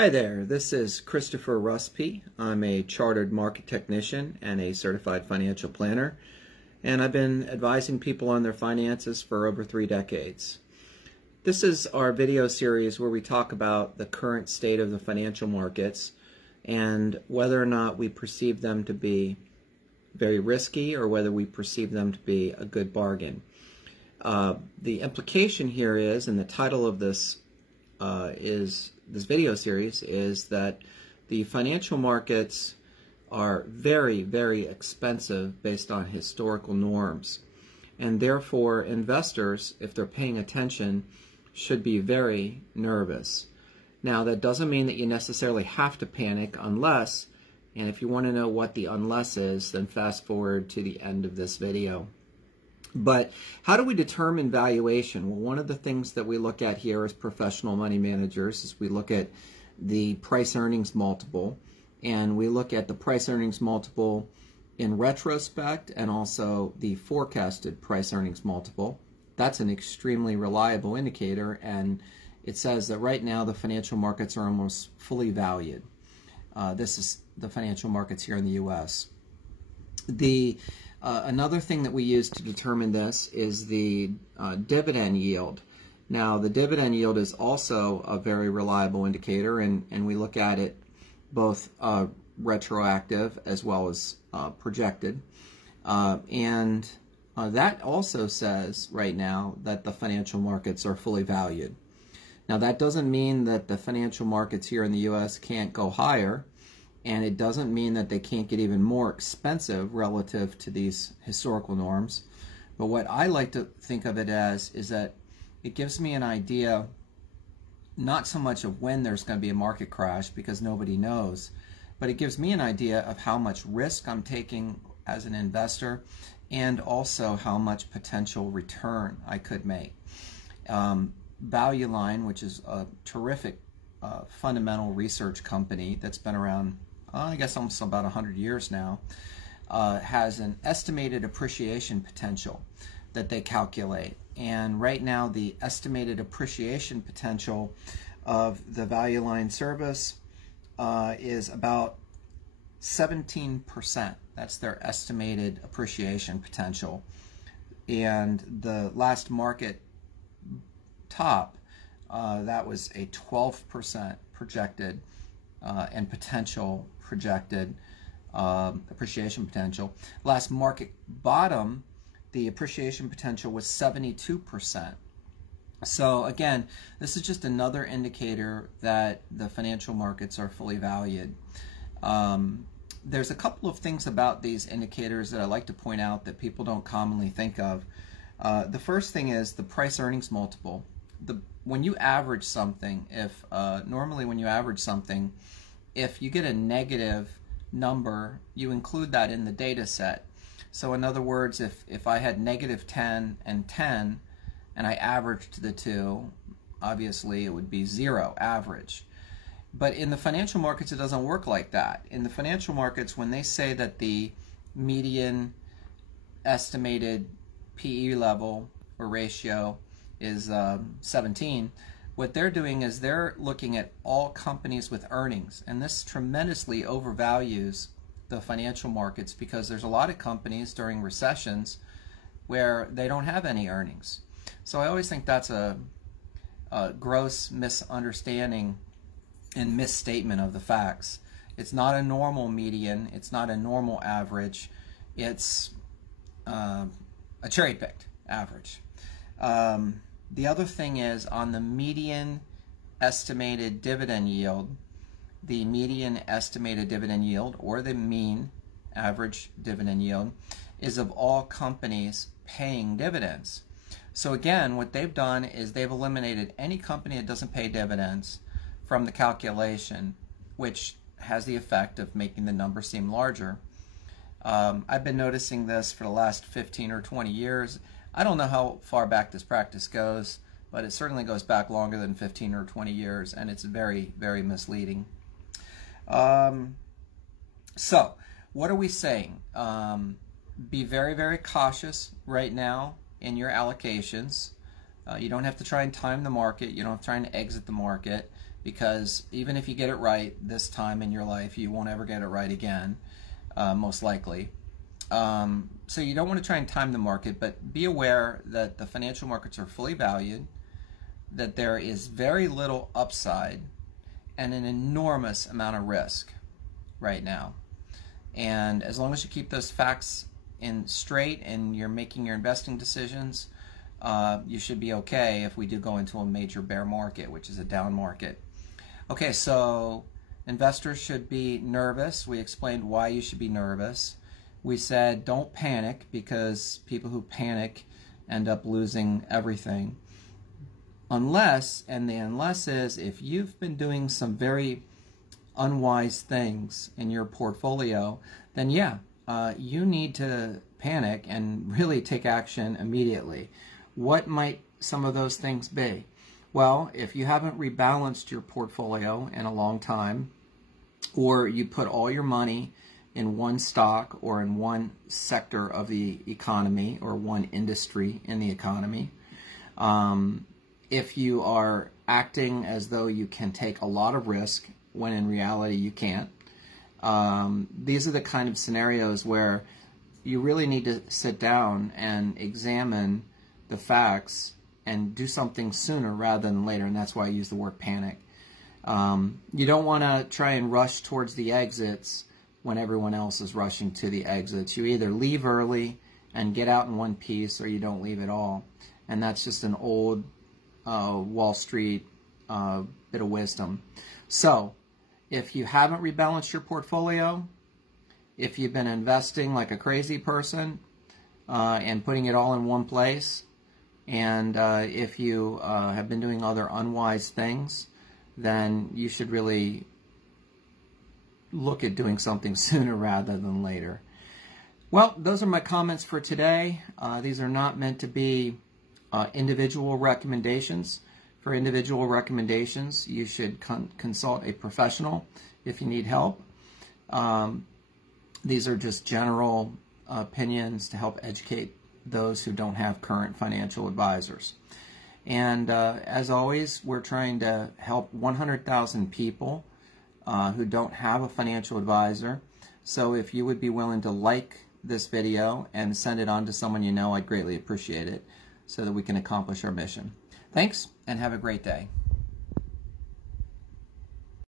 Hi there, this is Christopher Ruspe. I'm a chartered market technician and a certified financial planner, and I've been advising people on their finances for over 3 decades. This is our video series where we talk about the current state of the financial markets and whether or not we perceive them to be very risky or whether we perceive them to be a good bargain. The implication here is, and the title of this video series is that the financial markets are very, very expensive based on historical norms. And therefore, investors, if they're paying attention, should be very nervous. Now, that doesn't mean that you necessarily have to panic unless, and if you want to know what the unless is, then fast forward to the end of this video. But how do we determine valuation? Well, one of the things that we look at here as professional money managers is we look at the price-earnings multiple, and we look at the price-earnings multiple in retrospect and also the forecasted price-earnings multiple. That's an extremely reliable indicator, and it says that right now the financial markets are almost fully valued. This is the financial markets here in the U.S. Another thing that we use to determine this is the dividend yield. Now, the dividend yield is also a very reliable indicator, and we look at it both retroactive as well as projected. That also says right now that the financial markets are fully valued. Now, that doesn't mean that the financial markets here in the U.S. can't go higher. And it doesn't mean that they can't get even more expensive relative to these historical norms. But what I like to think of it as is that it gives me an idea not so much of when there's going to be a market crash, because nobody knows, but it gives me an idea of how much risk I'm taking as an investor and also how much potential return I could make. Valuation, which is a terrific fundamental research company that's been around I guess almost about 100 years now, has an estimated appreciation potential that they calculate. And right now the estimated appreciation potential of the Valuation service is about 17%. That's their estimated appreciation potential. And the last market top, that was a 12% projected and potential projected appreciation potential. Last market bottom, the appreciation potential was 72%. So again, this is just another indicator that the financial markets are fully valued. There's a couple of things about these indicators that I like to point out that people don't commonly think of. The first thing is the price-earnings multiple. When you average something, normally when you average something, if you get a negative number, you include that in the data set. So in other words, if I had negative 10 and 10 and I averaged the two, obviously it would be 0 average. But in the financial markets, it doesn't work like that. In the financial markets, when they say that the median estimated PE level or ratio is 17, what they're doing is they're looking at all companies with earnings, and this tremendously overvalues the financial markets because there's a lot of companies during recessions where they don't have any earnings. So I always think that's a gross misunderstanding and misstatement of the facts. It's not a normal median, it's not a normal average, it's a cherry-picked average. The other thing is on the median estimated dividend yield, the median estimated dividend yield or the mean average dividend yield is of all companies paying dividends. So again, what they've done is they've eliminated any company that doesn't pay dividends from the calculation, which has the effect of making the number seem larger. I've been noticing this for the last 15 or 20 years. I don't know how far back this practice goes, but it certainly goes back longer than 15 or 20 years, and it's very, very misleading. So, what are we saying? Be very, very cautious right now in your allocations. You don't have to try and time the market. You don't have to try and exit the market. because even if you get it right this time in your life, you won't ever get it right again, most likely. So you don't want to try and time the market, but be aware that the financial markets are fully valued, that there is very little upside and an enormous amount of risk right now. And as long as you keep those facts in straight and you're making your investing decisions, you should be okay if we do go into a major bear market, which is a down market. Okay, so investors should be nervous. We explained why you should be nervous. We said don't panic, because people who panic end up losing everything. Unless, and the unless is if you've been doing some very unwise things in your portfolio, then yeah, you need to panic and really take action immediately. What might some of those things be? Well, if you haven't rebalanced your portfolio in a long time, or you put all your money in one stock or in one sector of the economy or one industry in the economy, if you are acting as though you can take a lot of risk when in reality you can't, these are the kind of scenarios where you really need to sit down and examine the facts and do something sooner rather than later, and that's why I use the word panic. You don't want to try and rush towards the exits when everyone else is rushing to the exits. You either leave early and get out in one piece, or you don't leave at all. And that's just an old Wall Street bit of wisdom. So, if you haven't rebalanced your portfolio, if you've been investing like a crazy person and putting it all in one place, and if you have been doing other unwise things, then you should really look at doing something sooner rather than later. Well, those are my comments for today. These are not meant to be individual recommendations. For individual recommendations, you should consult a professional if you need help. These are just general opinions to help educate those who don't have current financial advisors. And as always, we're trying to help 100,000 people who don't have a financial advisor. So if you would be willing to like this video and send it on to someone you know, I'd greatly appreciate it, so that we can accomplish our mission. Thanks, and have a great day.